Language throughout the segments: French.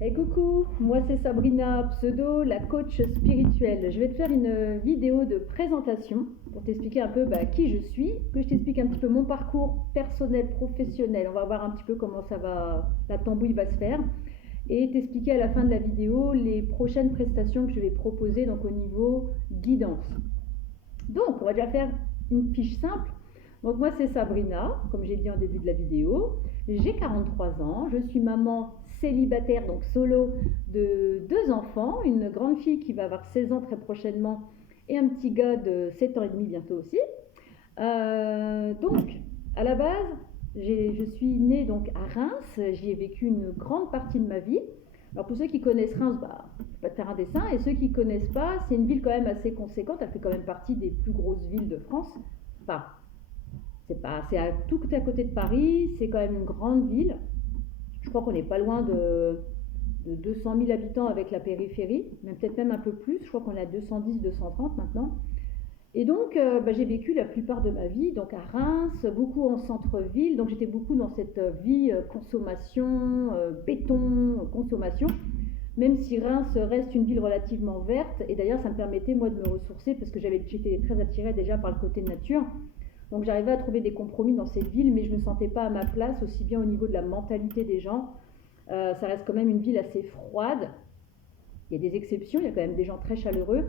Hey coucou, moi c'est Sabrina, pseudo la coach spirituelle. Je vais te faire une vidéo de présentation pour t'expliquer un peu qui je suis, que je t'explique un petit peu mon parcours personnel, professionnel. On va voir un petit peu comment ça va, la tambouille va se faire et t'expliquer à la fin de la vidéo les prochaines prestations que je vais proposer donc au niveau guidance. Donc on va déjà faire une fiche simple. Donc moi c'est Sabrina, comme j'ai dit en début de la vidéo. J'ai 43 ans, je suis maman célibataire, donc solo, de deux enfants, une grande fille qui va avoir 16 ans très prochainement et un petit gars de 7 ans et demi bientôt aussi. Donc à la base, je suis née donc à Reims, j'y ai vécu une grande partie de ma vie. Alors pour ceux qui connaissent Reims, je vais pas te faire un dessin, et ceux qui ne connaissent pas, c'est une ville quand même assez conséquente, elle fait quand même partie des plus grosses villes de France. Enfin, c'est tout à côté de Paris, c'est quand même une grande ville. Je crois qu'on n'est pas loin de 200 000 habitants avec la périphérie, même peut-être même un peu plus. Je crois qu'on est à 210, 230 maintenant. Et donc, j'ai vécu la plupart de ma vie donc à Reims, beaucoup en centre-ville. Donc, j'étais beaucoup dans cette vie consommation, béton, consommation. Même si Reims reste une ville relativement verte. Et d'ailleurs, ça me permettait, moi, de me ressourcer parce que j'étais très attirée déjà par le côté nature. Donc j'arrivais à trouver des compromis dans cette ville, mais je ne me sentais pas à ma place, aussi bien au niveau de la mentalité des gens. Ça reste quand même une ville assez froide. Il y a des exceptions, il y a quand même des gens très chaleureux,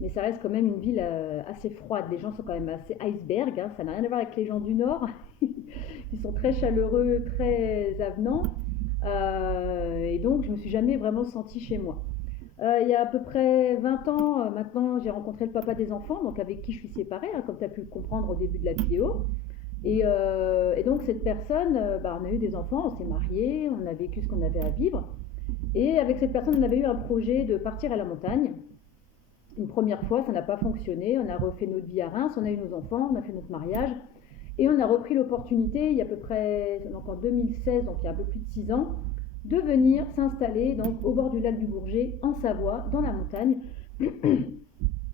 mais ça reste quand même une ville assez froide. Les gens sont quand même assez iceberg, hein, ça n'a rien à voir avec les gens du Nord. Ils sont très chaleureux, très avenants. Et donc je ne me suis jamais vraiment sentie chez moi. Il y a à peu près 20 ans, maintenant, j'ai rencontré le papa des enfants, donc avec qui je suis séparée, hein, comme tu as pu le comprendre au début de la vidéo. Et donc cette personne, on a eu des enfants, on s'est mariés, on a vécu ce qu'on avait à vivre. Et avec cette personne, on avait eu un projet de partir à la montagne. Une première fois, ça n'a pas fonctionné, on a refait notre vie à Reims, on a eu nos enfants, on a fait notre mariage. Et on a repris l'opportunité, il y a à peu près, donc en 2016, donc il y a un peu plus de 6 ans, de venir s'installer donc au bord du lac du Bourget, en Savoie, dans la montagne.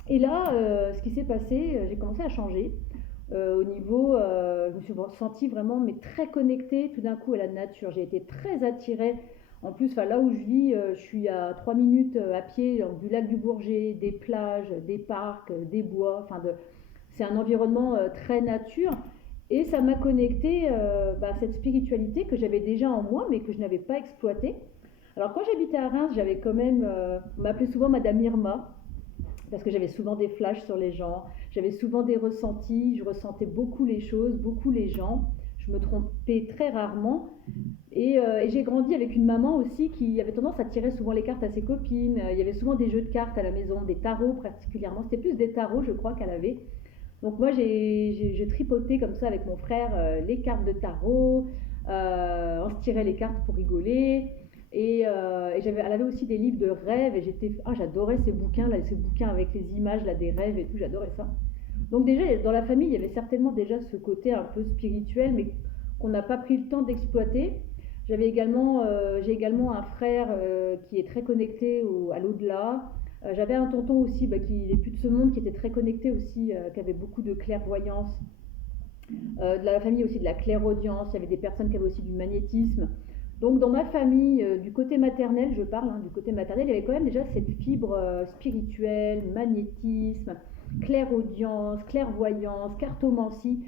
Et là, ce qui s'est passé, j'ai commencé à changer. Au niveau, je me suis sentie vraiment mais très connectée tout d'un coup à la nature. J'ai été très attirée. En plus, là où je vis, je suis à 3 minutes à pied donc, du lac du Bourget, des plages, des parcs, des bois. C'est un environnement très nature. Et ça m'a connecté à cette spiritualité que j'avais déjà en moi, mais que je n'avais pas exploitée. Alors quand j'habitais à Reims, j'avais quand même, on m'appelait souvent Madame Irma, parce que j'avais souvent des flashs sur les gens, j'avais souvent des ressentis, je ressentais beaucoup les choses, beaucoup les gens, je me trompais très rarement. Et j'ai grandi avec une maman aussi qui avait tendance à tirer souvent les cartes à ses copines. Il y avait souvent des jeux de cartes à la maison, des tarots particulièrement. C'était plus des tarots, je crois, qu'elle avait. Donc moi, j'ai tripoté comme ça avec mon frère les cartes de tarot. On se tirait les cartes pour rigoler. Elle avait aussi des livres de rêves et j'adorais ces bouquins là, ces bouquins avec les images là des rêves et tout, j'adorais ça. Donc déjà dans la famille, il y avait certainement déjà ce côté un peu spirituel, mais qu'on n'a pas pris le temps d'exploiter. J'ai également un frère qui est très connecté à l'au-delà. J'avais un tonton aussi qui n'est plus de ce monde, qui était très connecté aussi, qui avait beaucoup de clairvoyance. De la famille aussi de la clairaudience, il y avait des personnes qui avaient aussi du magnétisme. Donc dans ma famille, du côté maternel, je parle, hein, du côté maternel, il y avait quand même déjà cette fibre spirituelle, magnétisme, clairaudience, clairvoyance, cartomancie.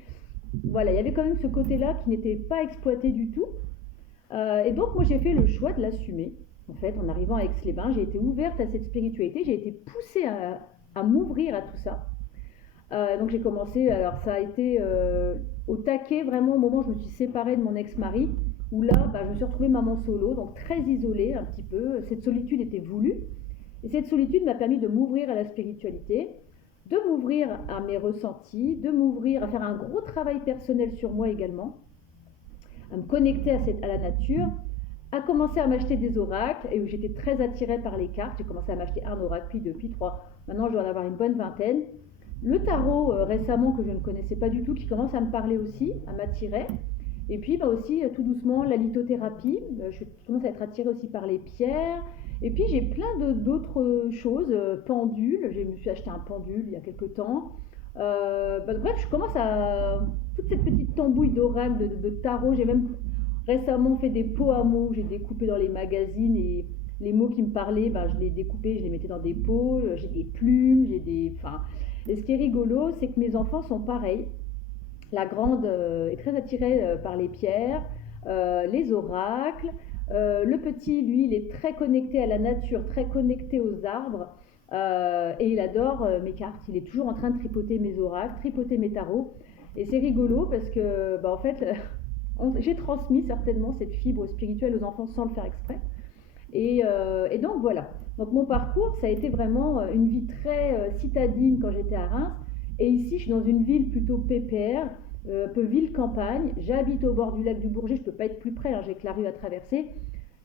Voilà, il y avait quand même ce côté-là qui n'était pas exploité du tout. Et donc moi j'ai fait le choix de l'assumer. En fait, en arrivant à Aix-les-Bains, j'ai été ouverte à cette spiritualité, j'ai été poussée à m'ouvrir à tout ça. Donc j'ai commencé, alors ça a été au taquet vraiment au moment où je me suis séparée de mon ex-mari, où là je me suis retrouvée maman solo, donc très isolée un petit peu. Cette solitude était voulue, et cette solitude m'a permis de m'ouvrir à la spiritualité, de m'ouvrir à mes ressentis, de m'ouvrir à faire un gros travail personnel sur moi également, à me connecter à la nature, à commencer à m'acheter des oracles, et où j'étais très attirée par les cartes. J'ai commencé à m'acheter un oracle, puis deux, puis trois. Maintenant, je dois en avoir une bonne vingtaine. Le tarot, récemment, que je ne connaissais pas du tout, qui commence à me parler aussi, à m'attirer. Et puis aussi, tout doucement, la lithothérapie. Je commence à être attirée aussi par les pierres. Et puis, j'ai plein d'autres choses. Pendules, je me suis acheté un pendule il y a quelques temps. Bref, je commence à... Toute cette petite tambouille d'oracle, de tarot. J'ai même récemment fait des pots à mots que j'ai découpés dans les magazines. Et les mots qui me parlaient, ben, je les découpais, je les mettais dans des pots, j'ai des plumes, enfin... Et ce qui est rigolo, c'est que mes enfants sont pareils. La grande est très attirée par les pierres, les oracles. Le petit, lui, il est très connecté à la nature, très connecté aux arbres. Et il adore mes cartes. Il est toujours en train de tripoter mes oracles, tripoter mes tarots. Et c'est rigolo parce que, bah, en fait, j'ai transmis certainement cette fibre spirituelle aux enfants sans le faire exprès. Et donc voilà. Donc mon parcours, ça a été vraiment une vie très citadine quand j'étais à Reims. Et ici, je suis dans une ville plutôt pépère, un peu ville-campagne. J'habite au bord du lac du Bourget, je ne peux pas être plus près, hein, j'ai que la rue à traverser.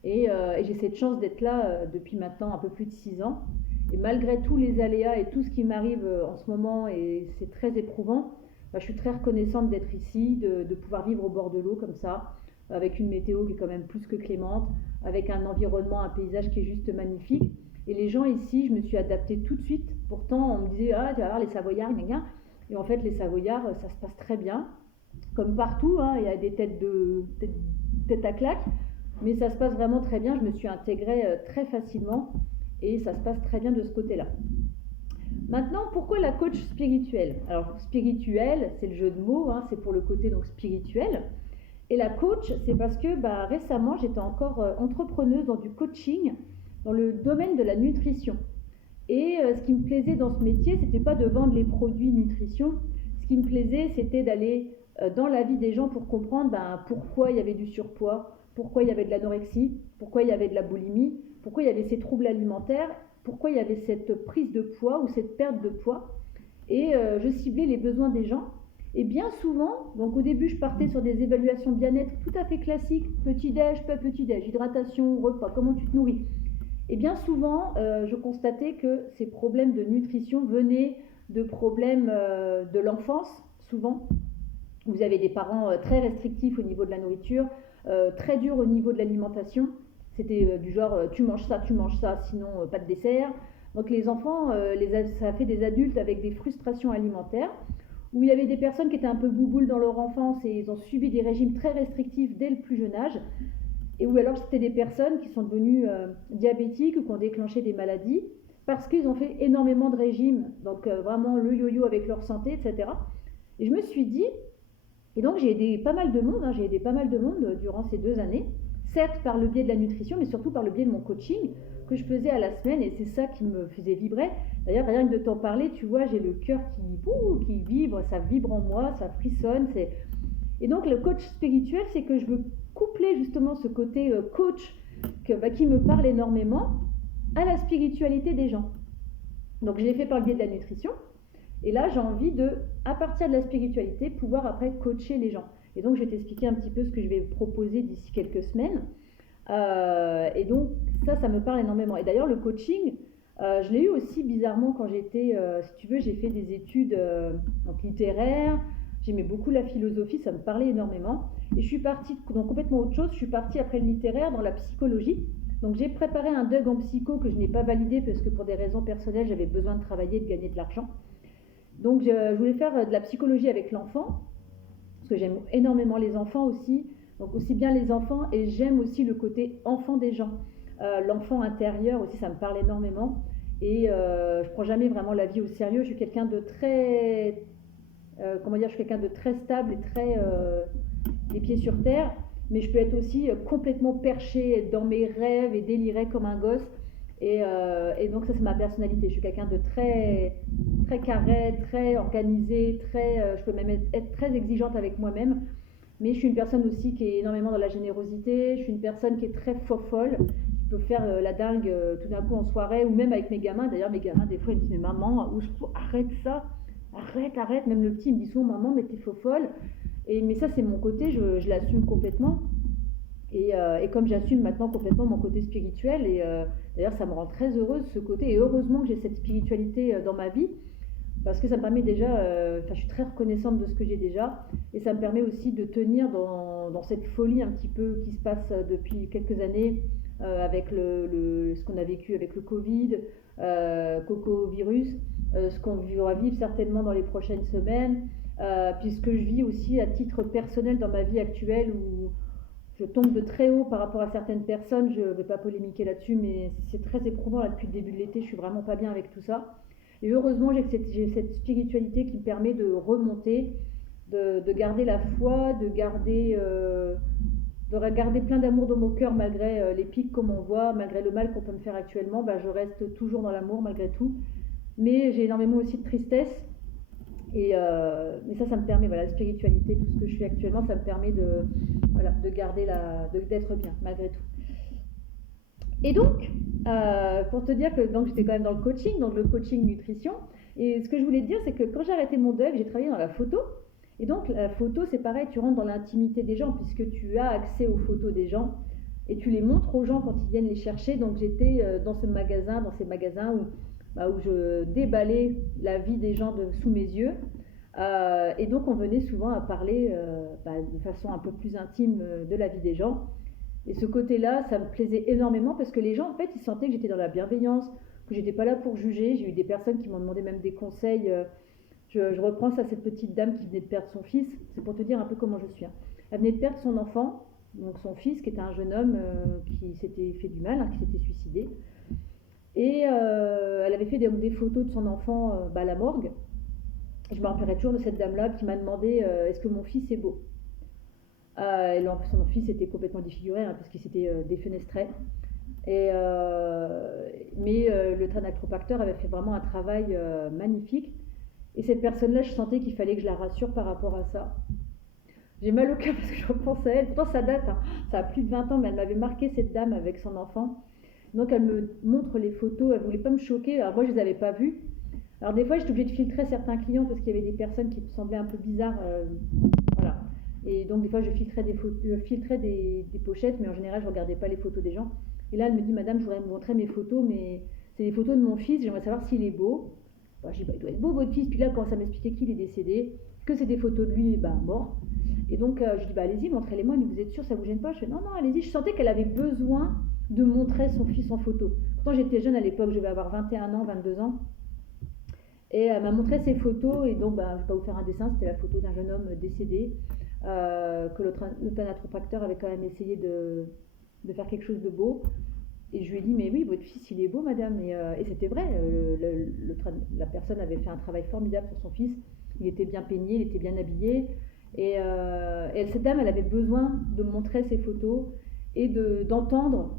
Et j'ai cette chance d'être là depuis maintenant un peu plus de 6 ans. Et malgré tous les aléas et tout ce qui m'arrive en ce moment, et c'est très éprouvant, bah, je suis très reconnaissante d'être ici, de pouvoir vivre au bord de l'eau comme ça, avec une météo qui est quand même plus que clémente, avec un environnement, un paysage qui est juste magnifique. Et les gens ici, je me suis adaptée tout de suite. Pourtant, on me disait, ah, tu vas voir les Savoyards, gna gna. Et en fait, les Savoyards, ça se passe très bien. Comme partout, hein, il y a des têtes à claque, mais ça se passe vraiment très bien. Je me suis intégrée très facilement et ça se passe très bien de ce côté-là. Maintenant, pourquoi la coach spirituelle? Alors, spirituel, c'est le jeu de mots, hein, c'est pour le côté donc spirituel. Et la coach, c'est parce que récemment, j'étais encore entrepreneuse dans du coaching, dans le domaine de la nutrition. Et ce qui me plaisait dans ce métier, c'était pas de vendre les produits nutrition. Ce qui me plaisait, c'était d'aller dans la vie des gens pour comprendre pourquoi il y avait du surpoids, pourquoi il y avait de l'anorexie, pourquoi il y avait de la boulimie, pourquoi il y avait ces troubles alimentaires, pourquoi il y avait cette prise de poids ou cette perte de poids. Et je ciblais les besoins des gens. Et bien souvent, donc au début je partais sur des évaluations bien-être tout à fait classiques, petit-déj, pas petit-déj, hydratation, repas, comment tu te nourris. Et bien souvent, je constatais que ces problèmes de nutrition venaient de problèmes de l'enfance, souvent. Vous avez des parents très restrictifs au niveau de la nourriture, très durs au niveau de l'alimentation. C'était du genre tu manges ça, sinon pas de dessert. Donc les enfants, ça a fait des adultes avec des frustrations alimentaires, où il y avait des personnes qui étaient un peu bouboules dans leur enfance et ils ont subi des régimes très restrictifs dès le plus jeune âge, et où alors c'était des personnes qui sont devenues diabétiques ou qui ont déclenché des maladies parce qu'ils ont fait énormément de régimes, donc vraiment le yo-yo avec leur santé, etc. Et je me suis dit, et donc j'ai aidé pas mal de monde, durant ces 2 années, certes par le biais de la nutrition, mais surtout par le biais de mon coaching que je faisais à la semaine, et c'est ça qui me faisait vibrer. D'ailleurs, rien que de t'en parler, tu vois, j'ai le cœur qui vibre, ça vibre en moi, ça frissonne. Et donc le coach spirituel, c'est que je veux coupler justement ce côté coach qui me parle énormément à la spiritualité des gens. Donc je l'ai fait par le biais de la nutrition, et là j'ai envie de, à partir de la spiritualité, pouvoir après coacher les gens. Et donc je vais t'expliquer un petit peu ce que je vais proposer d'ici quelques semaines. Et donc ça me parle énormément. Et d'ailleurs le coaching, je l'ai eu aussi bizarrement quand j'étais, si tu veux, j'ai fait des études littéraires, j'aimais beaucoup la philosophie, ça me parlait énormément. Et je suis partie dans complètement autre chose, je suis partie après le littéraire dans la psychologie. Donc j'ai préparé un DUG en psycho que je n'ai pas validé parce que pour des raisons personnelles, j'avais besoin de travailler et de gagner de l'argent. Donc je voulais faire de la psychologie avec l'enfant, parce que j'aime énormément les enfants aussi. Donc aussi bien les enfants, et j'aime aussi le côté enfant des gens. L'enfant intérieur aussi, ça me parle énormément. Et je prends jamais vraiment la vie au sérieux. Je suis quelqu'un de très... je suis quelqu'un de très stable et très les pieds sur terre. Mais je peux être aussi complètement perché dans mes rêves et délirer comme un gosse. Et donc ça, c'est ma personnalité. Je suis quelqu'un de très, très carré, très organisé, je peux même être très exigeante avec moi-même. Mais je suis une personne aussi qui est énormément dans la générosité. Je suis une personne qui est très fofolle, qui peut faire la dingue tout d'un coup en soirée, ou même avec mes gamins. D'ailleurs, mes gamins, des fois, ils me disent, mais maman, arrête ça, arrête. Même le petit, il me dit souvent, maman, mais t'es fofolle. Mais ça, c'est mon côté, je l'assume complètement. Et comme j'assume maintenant complètement mon côté spirituel, et d'ailleurs, ça me rend très heureuse ce côté. Et heureusement que j'ai cette spiritualité dans ma vie, parce que ça me permet déjà, je suis très reconnaissante de ce que j'ai déjà, et ça me permet aussi de tenir dans cette folie un petit peu qui se passe depuis quelques années avec ce qu'on a vécu avec le Covid, Cocovirus, ce qu'on va vivre certainement dans les prochaines semaines, puisque je vis aussi à titre personnel dans ma vie actuelle où je tombe de très haut par rapport à certaines personnes. Je ne vais pas polémiquer là-dessus, mais c'est très éprouvant là, depuis le début de l'été. Je suis vraiment pas bien avec tout ça. Et heureusement, j'ai cette spiritualité qui me permet de remonter, de garder la foi, de garder plein d'amour dans mon cœur malgré les pics comme on voit, malgré le mal qu'on peut me faire actuellement. Je reste toujours dans l'amour malgré tout. Mais j'ai énormément aussi de tristesse. Mais ça me permet, voilà, la spiritualité, tout ce que je fais actuellement, ça me permet de garder d'être bien malgré tout. Et donc, pour te dire que j'étais quand même dans le coaching nutrition. Et ce que je voulais te dire, c'est que quand j'ai arrêté mon deuil, j'ai travaillé dans la photo. Et donc, la photo, c'est pareil, tu rentres dans l'intimité des gens, puisque tu as accès aux photos des gens et tu les montres aux gens quand ils viennent les chercher. Donc, j'étais dans ces magasins où je déballais la vie des gens sous mes yeux. Et donc, on venait souvent à parler de façon un peu plus intime de la vie des gens. Et ce côté-là, ça me plaisait énormément parce que les gens, en fait, ils sentaient que j'étais dans la bienveillance, que j'étais pas là pour juger. J'ai eu des personnes qui m'ont demandé même des conseils. Je reprends ça, cette petite dame qui venait de perdre son fils. C'est pour te dire un peu comment je suis. Elle venait de perdre son enfant, donc son fils, qui était un jeune homme qui s'était fait du mal, qui s'était suicidé. Et elle avait fait des photos de son enfant à la morgue. Et je me rappellerai toujours de cette dame-là qui m'a demandé est-ce que mon fils est beau. Son fils était complètement défiguré parce qu'il s'était défenestré. Mais le thanatopracteur avait fait vraiment un travail magnifique. Et cette personne-là, je sentais qu'il fallait que je la rassure par rapport à ça. J'ai mal au cœur parce que je repense à elle. Pourtant, ça date, ça a plus de 20 ans, mais elle m'avait marqué, cette dame, avec son enfant. Donc, elle me montre les photos. Elle ne voulait pas me choquer. Alors, moi, je ne les avais pas vues. Alors, des fois, j'étais obligée de filtrer certains clients parce qu'il y avait des personnes qui me semblaient un peu bizarres. Voilà. Et donc, des fois, je filtrais des pochettes, mais en général, je ne regardais pas les photos des gens. Et là, elle me dit, madame, je voudrais vous montrer mes photos, mais c'est des photos de mon fils. J'aimerais savoir s'il est beau. Je dis, il doit être beau, votre fils. Puis là, quand ça m'expliquait qu'il est décédé, que c'est des photos de lui, mort. Et donc, je dis, allez-y, montrez-les-moi, mais vous êtes sûr, ça vous gêne pas? Je fais, non, allez-y. Je sentais qu'elle avait besoin de montrer son fils en photo. Pourtant, j'étais jeune à l'époque, je devais avoir 21 ans, 22 ans. Et elle m'a montré ses photos, et donc, je ne vais pas vous faire un dessin, c'était la photo d'un jeune homme décédé, que le thanatopracteur avait quand même essayé de faire quelque chose de beau. Et je lui ai dit, mais oui, votre fils, il est beau, madame. Et c'était vrai, la personne avait fait un travail formidable sur son fils. Il était bien peigné, il était bien habillé. Et cette dame, elle avait besoin de montrer ses photos et d'entendre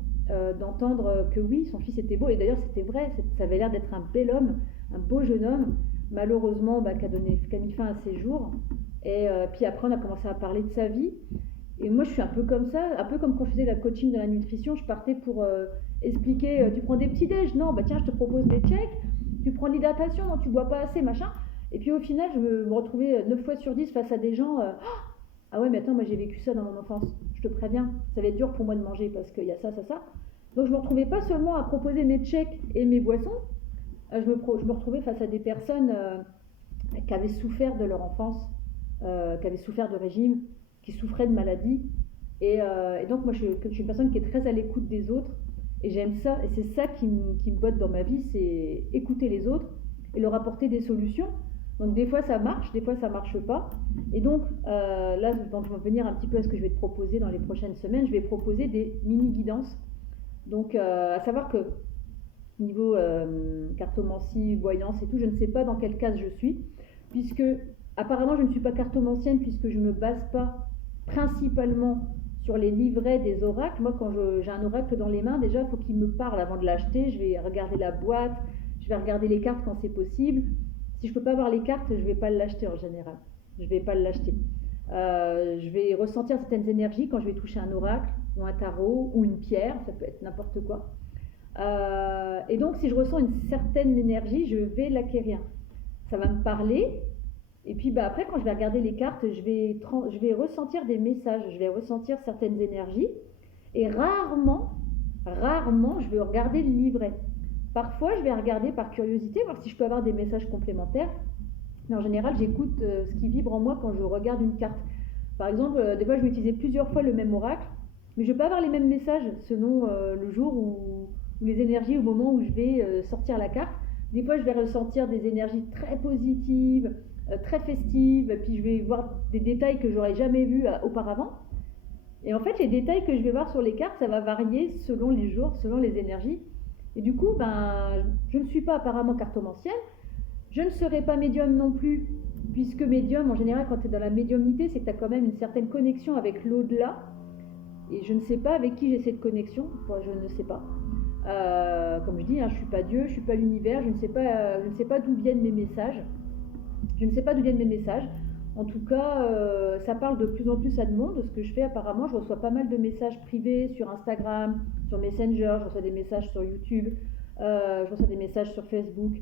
que oui, son fils était beau. Et d'ailleurs, c'était vrai, ça avait l'air d'être un bel homme, un beau jeune homme, malheureusement, qui a mis fin à ses jours. Et puis après, on a commencé à parler de sa vie. Et moi, je suis un peu comme ça, un peu comme quand je faisais la coaching de la nutrition, je partais pour expliquer, tu prends des petits déj, non, tiens, je te propose des checks, tu prends l'hydratation, non, tu bois pas assez, machin. Et puis au final, je me retrouvais 9 fois sur 10 face à des gens, ah ouais, mais attends, moi j'ai vécu ça dans mon enfance, je te préviens, ça va être dur pour moi de manger parce qu'il y a ça. Donc je me retrouvais pas seulement à proposer mes checks et mes boissons, je me retrouvais face à des personnes qui avaient souffert de leur enfance, qui avaient souffert de régime, qui souffraient de maladies. Et donc moi je suis une personne qui est très à l'écoute des autres et j'aime ça, et c'est ça qui me botte dans ma vie, c'est écouter les autres et leur apporter des solutions. Donc des fois ça marche, des fois ça marche pas. Et donc là, donc, je vais venir un petit peu à ce que je vais te proposer dans les prochaines semaines. Je vais proposer des mini-guidances. Donc à savoir que niveau cartomancie, voyance et tout, je ne sais pas dans quelle case je suis, puisque apparemment je ne suis pas cartomancienne, puisque je ne me base pas principalement sur les livrets des oracles. Moi, quand j'ai un oracle dans les mains, déjà il faut qu'il me parle avant de l'acheter. Je vais regarder la boîte, je vais regarder les cartes quand c'est possible. Si je ne peux pas voir les cartes, je ne vais pas l'acheter en général. Je ne vais pas l'acheter. Je vais ressentir certaines énergies quand je vais toucher un oracle ou un tarot ou une pierre, ça peut être n'importe quoi. Et donc si je ressens une certaine énergie, je vais l'acquérir. Ça va me parler. Et puis après, quand je vais regarder les cartes, je vais ressentir des messages, je vais ressentir certaines énergies. Et rarement, je vais regarder le livret. Parfois, je vais regarder par curiosité, voir si je peux avoir des messages complémentaires. Mais en général, j'écoute ce qui vibre en moi quand je regarde une carte. Par exemple, des fois, je vais utiliser plusieurs fois le même oracle, mais je ne vais pas avoir les mêmes messages selon le jour ou les énergies au moment où je vais sortir la carte. Des fois, je vais ressentir des énergies très positives, très festives, puis je vais voir des détails que j'aurais jamais vus auparavant. Et en fait, les détails que je vais voir sur les cartes, ça va varier selon les jours, selon les énergies. Et du coup, je ne suis pas apparemment cartomancienne. Je ne serai pas médium non plus, puisque médium, en général, quand tu es dans la médiumnité, c'est que tu as quand même une certaine connexion avec l'au-delà. Et je ne sais pas avec qui j'ai cette connexion. Enfin, je ne sais pas. Comme je dis, je ne suis pas Dieu, je ne suis pas l'univers, je ne sais pas d'où viennent mes messages. Je ne sais pas d'où viennent mes messages. En tout cas, ça parle de plus en plus à de monde de ce que je fais. Apparemment, je reçois pas mal de messages privés sur Instagram, sur Messenger, je reçois des messages sur YouTube, je reçois des messages sur Facebook.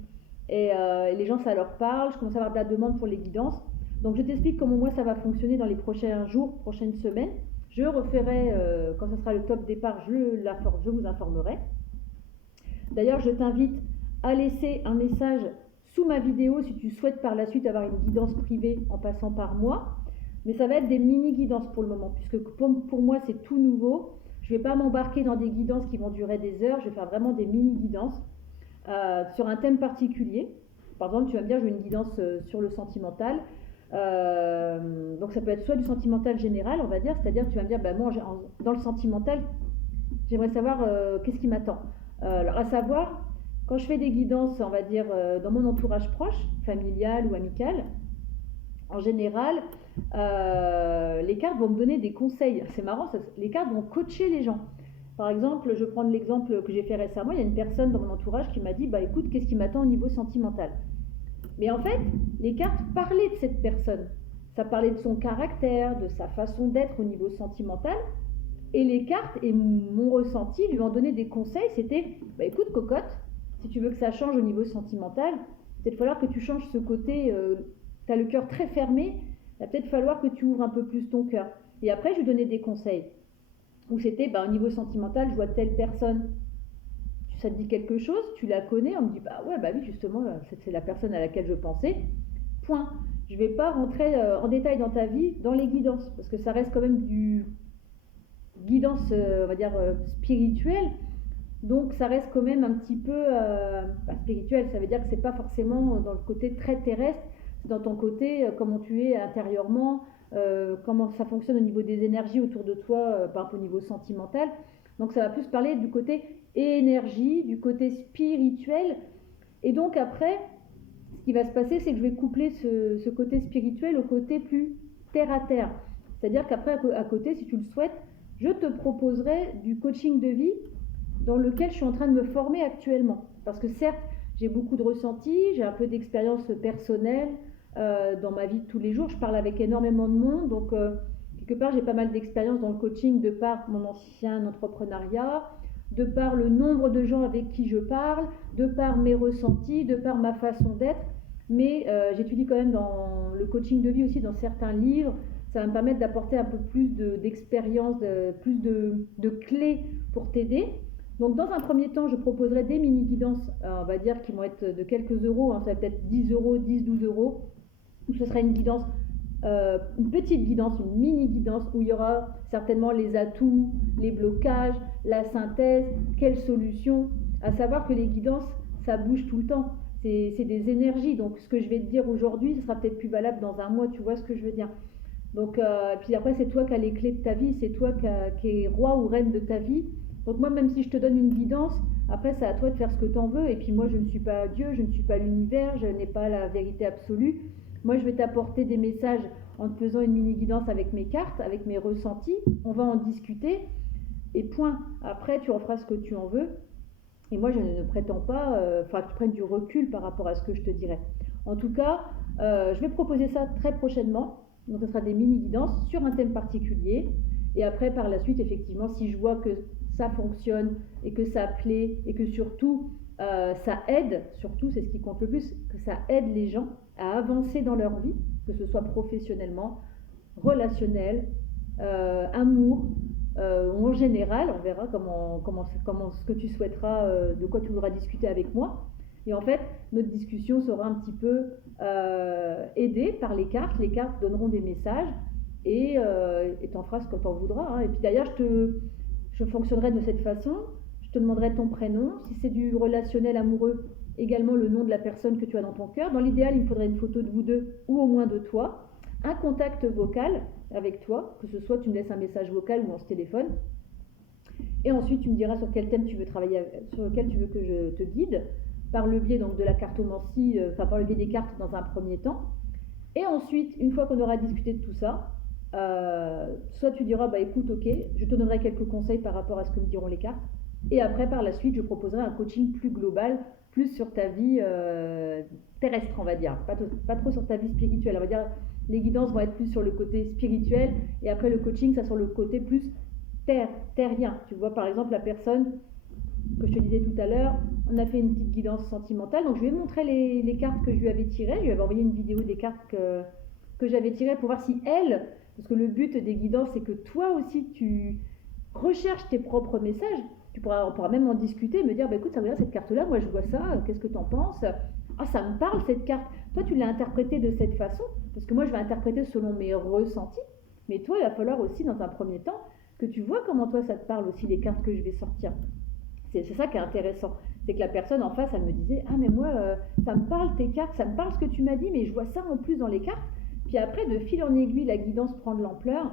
Et les gens, ça leur parle. Je commence à avoir de la demande pour les guidances. Donc, je t'explique comment moi ça va fonctionner dans les prochains jours, prochaines semaines. Je referai, quand ce sera le top départ, je vous informerai. D'ailleurs, je t'invite à laisser un message sous ma vidéo si tu souhaites par la suite avoir une guidance privée en passant par moi. Mais ça va être des mini-guidances pour le moment, puisque pour moi c'est tout nouveau. Je ne vais pas m'embarquer dans des guidances qui vont durer des heures, je vais faire vraiment des mini-guidances sur un thème particulier. Par exemple, tu vas me dire, je veux une guidance sur le sentimental. Donc ça peut être soit du sentimental général, on va dire, c'est-à-dire que tu vas me dire, moi dans le sentimental, j'aimerais savoir qu'est-ce qui m'attend. Alors à savoir, quand je fais des guidances, on va dire, dans mon entourage proche, familial ou amical, en général, les cartes vont me donner des conseils. C'est marrant, les cartes vont coacher les gens. Par exemple, je vais prendre l'exemple que j'ai fait récemment, il y a une personne dans mon entourage qui m'a dit, écoute, qu'est-ce qui m'attend au niveau sentimental? Mais en fait, les cartes parlaient de cette personne. Ça parlait de son caractère, de sa façon d'être au niveau sentimental. Et les cartes et mon ressenti lui ont donné des conseils. C'était, écoute cocotte, si tu veux que ça change au niveau sentimental, peut-être falloir que tu changes ce côté, tu as le cœur très fermé, il va peut-être falloir que tu ouvres un peu plus ton cœur. Et après, je lui donnais des conseils. Où c'était, au niveau sentimental, je vois telle personne, ça te dit quelque chose, tu la connais, on me dit, oui, justement, c'est la personne à laquelle je pensais, point. Je ne vais pas rentrer en détail dans ta vie, dans les guidances, parce que ça reste quand même du guidance, on va dire, spirituelle. Donc ça reste quand même un petit peu spirituel, ça veut dire que c'est pas forcément dans le côté très terrestre, c'est dans ton côté, comment tu es intérieurement, comment ça fonctionne au niveau des énergies autour de toi, par exemple au niveau sentimental. Donc ça va plus parler du côté énergie, du côté spirituel. Et donc après, ce qui va se passer, c'est que je vais coupler ce côté spirituel au côté plus terre à terre. C'est-à-dire qu'après, à côté, si tu le souhaites, je te proposerai du coaching de vie dans lequel je suis en train de me former actuellement. Parce que certes, j'ai beaucoup de ressentis, j'ai un peu d'expérience personnelle dans ma vie de tous les jours. Je parle avec énormément de monde, donc quelque part, j'ai pas mal d'expérience dans le coaching de par mon ancien entrepreneuriat, de par le nombre de gens avec qui je parle, de par mes ressentis, de par ma façon d'être. Mais j'étudie quand même dans le coaching de vie aussi dans certains livres. Ça va me permettre d'apporter un peu plus d'expérience, plus de clés pour t'aider. Donc dans un premier temps, je proposerai des mini-guidances, on va dire, qui vont être de quelques euros, ça va peut-être 10 euros, 10, 12 euros. Ce sera une guidance, une petite guidance, une mini-guidance, où il y aura certainement les atouts, les blocages, la synthèse, quelles solutions. À savoir que les guidances, ça bouge tout le temps. C'est des énergies, donc ce que je vais te dire aujourd'hui, ce sera peut-être plus valable dans un mois, tu vois ce que je veux dire. Donc, puis après, c'est toi qui as les clés de ta vie, c'est toi qui es roi ou reine de ta vie. Donc moi, même si je te donne une guidance, après, c'est à toi de faire ce que tu en veux. Et puis moi, je ne suis pas Dieu, je ne suis pas l'univers, je n'ai pas la vérité absolue. Moi, je vais t'apporter des messages en te faisant une mini-guidance avec mes cartes, avec mes ressentis. On va en discuter. Et point. Après, tu en feras ce que tu en veux. Et moi, je ne prétends pas, que tu prennes du recul par rapport à ce que je te dirais. En tout cas, je vais proposer ça très prochainement. Donc, ce sera des mini-guidances sur un thème particulier. Et après, par la suite, effectivement, si je vois que ça fonctionne et que ça plaît et que surtout, ça aide, surtout, c'est ce qui compte le plus, que ça aide les gens à avancer dans leur vie, que ce soit professionnellement, relationnel, amour, en général, on verra comment ce que tu souhaiteras, de quoi tu voudras discuter avec moi. Et en fait, notre discussion sera un petit peu aidée par les cartes. Les cartes donneront des messages et t'en feras ce que t'en voudras. Hein. Et puis d'ailleurs, je fonctionnerai de cette façon. Je te demanderai ton prénom. Si c'est du relationnel amoureux, également le nom de la personne que tu as dans ton cœur. Dans l'idéal, il me faudrait une photo de vous deux ou au moins de toi. Un contact vocal. avec toi, que ce soit tu me laisses un message vocal ou on se téléphone. Et ensuite, tu me diras sur quel thème tu veux travailler, sur lequel tu veux que je te guide, par le biais donc de la cartomancie, par le biais des cartes dans un premier temps. Et ensuite, une fois qu'on aura discuté de tout ça, soit tu diras, bah écoute, ok, je te donnerai quelques conseils par rapport à ce que me diront les cartes. Et après, par la suite, je proposerai un coaching plus global, plus sur ta vie terrestre, on va dire. Pas trop sur ta vie spirituelle. On va dire, les guidances vont être plus sur le côté spirituel. Et après, le coaching, ça sur le côté plus terrien. Tu vois, par exemple, la personne que je te disais tout à l'heure, on a fait une petite guidance sentimentale. Donc, je lui ai montré les cartes que je lui avais tirées. Je lui avais envoyé une vidéo des cartes que j'avais tirées pour voir si elle, parce que le but des guidances, c'est que toi aussi, tu recherches tes propres messages. On pourra même en discuter, me dire, bah, écoute, ça regarde cette carte-là, moi je vois ça, qu'est-ce que tu en penses? Ah, ça me parle cette carte. Toi, tu l'as interprétée de cette façon, parce que moi, je vais interpréter selon mes ressentis. Mais toi, il va falloir aussi, dans un premier temps, que tu vois comment toi, ça te parle aussi, les cartes que je vais sortir. C'est ça qui est intéressant. C'est que la personne en face, elle me disait, ah, mais moi, ça me parle tes cartes, ça me parle ce que tu m'as dit, mais je vois ça en plus dans les cartes. Puis après, de fil en aiguille, la guidance prend de l'ampleur.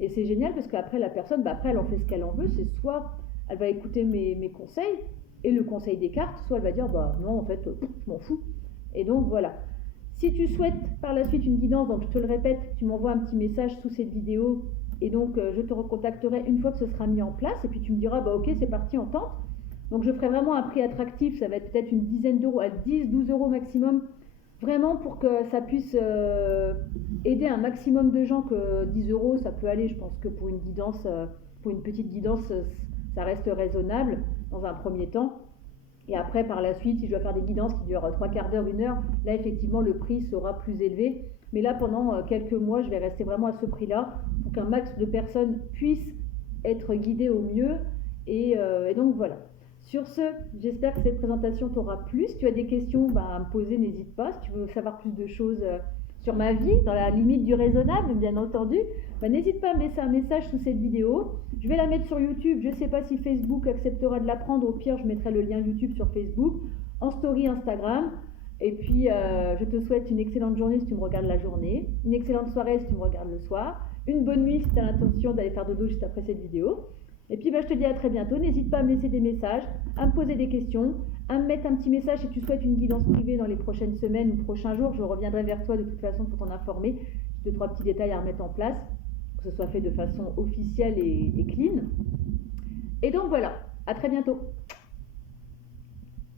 Et c'est génial parce qu'après, la personne, bah, après, elle en fait ce qu'elle en veut. C'est soit elle va écouter mes conseils et le conseil des cartes, soit elle va dire, bah non, en fait, je m'en fous. Et donc, voilà. Si tu souhaites par la suite une guidance, donc je te le répète, tu m'envoies un petit message sous cette vidéo et donc je te recontacterai une fois que ce sera mis en place et puis tu me diras, bah ok, c'est parti, on tente. Donc, je ferai vraiment un prix attractif, ça va être peut-être une dizaine d'euros, à 10-12 euros maximum, vraiment pour que ça puisse aider un maximum de gens, que 10 euros, ça peut aller. Je pense que pour une guidance, pour une petite guidance, ça reste raisonnable dans un premier temps. Et après, par la suite, si je dois faire des guidances qui durent 3/4 d'heure, 1 heure, là, effectivement, le prix sera plus élevé. Mais là, pendant quelques mois, je vais rester vraiment à ce prix-là pour qu'un max de personnes puissent être guidées au mieux. Et donc, voilà. Sur ce, j'espère que cette présentation t'aura plu. Si tu as des questions à me poser, n'hésite pas. Si tu veux savoir plus de choses sur ma vie, dans la limite du raisonnable, bien entendu, n'hésite pas à me laisser un message sous cette vidéo. Je vais la mettre sur YouTube. Je ne sais pas si Facebook acceptera de la prendre. Au pire, je mettrai le lien YouTube sur Facebook, en story Instagram. Et puis, je te souhaite une excellente journée si tu me regardes la journée, une excellente soirée si tu me regardes le soir, une bonne nuit si tu as l'intention d'aller faire dodo juste après cette vidéo. Et puis, je te dis à très bientôt. N'hésite pas à me laisser des messages, à me poser des questions, à me mettre un petit message si tu souhaites une guidance privée dans les prochaines semaines ou prochains jours. Je reviendrai vers toi de toute façon pour t'en informer. J'ai 2-3 petits détails à remettre en place, que ce soit fait de façon officielle et clean. Et donc voilà, à très bientôt.